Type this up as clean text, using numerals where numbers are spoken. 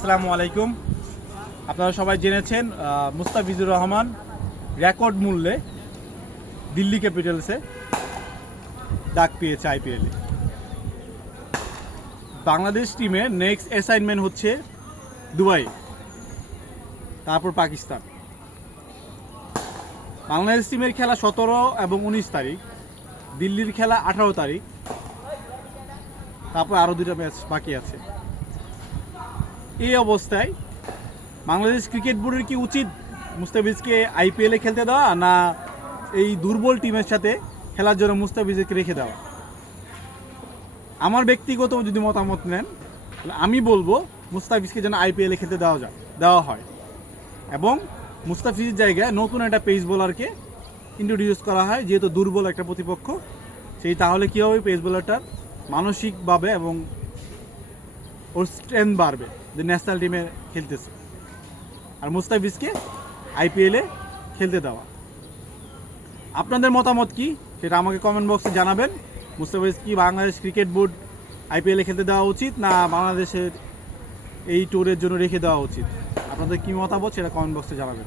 আসসালামু আলাইকুম। আপনারা সবাই জেনেছেন মুস্তাফিজুর রহমান রেকর্ড মূল্যে দিল্লি ক্যাপিটালসে ডাক পেয়েছে আইপিএলে। বাংলাদেশ টিমের নেক্সট অ্যাসাইনমেন্ট হচ্ছে দুবাই, তারপর পাকিস্তান। বাংলাদেশ টিমের খেলা 17 এবং 19 তারিখ, দিল্লির খেলা 18 তারিখ, তারপর আরও 2টা ম্যাচ বাকি আছে। এই অবস্থায় বাংলাদেশ ক্রিকেট বোর্ডের কি উচিত মুস্তাফিজকে আইপিএলে খেলতে দেওয়া, না এই দুর্বল টিমের সাথে খেলার জন্য মুস্তাফিজকে রেখে দেওয়া? আমার ব্যক্তিগত যদি মতামত নেন, আমি বলবো মুস্তাফিজকে যেন আইপিএলে খেলতে দেওয়া হয় এবং মুস্তাফিজের জায়গায় নতুন একটা পেস বোলারকে ইন্ট্রোডিউস করা হয়, যেহেতু দুর্বল একটা প্রতিপক্ষ। তাহলে কী হবে, পেস বোলারটার মানসিকভাবে এবং ওর স্ট্রেংথ বাড়বে যে ন্যাশনাল টিমে খেলতেছে। আর মুস্তাফিজকে আইপিএলে খেলতে দেওয়া। আপনাদের মতামত কি সেটা আমাকে কমেন্ট বক্সে জানাবেন। মুস্তাফিজ কি বাংলাদেশ ক্রিকেট বোর্ড আইপিএলে খেলতে দেওয়া উচিত, না বাংলাদেশের এই ট্যুরের জন্য রেখে দেওয়া উচিত? আপনাদের কি মতামত সেটা কমেন্ট বক্সে জানাবেন।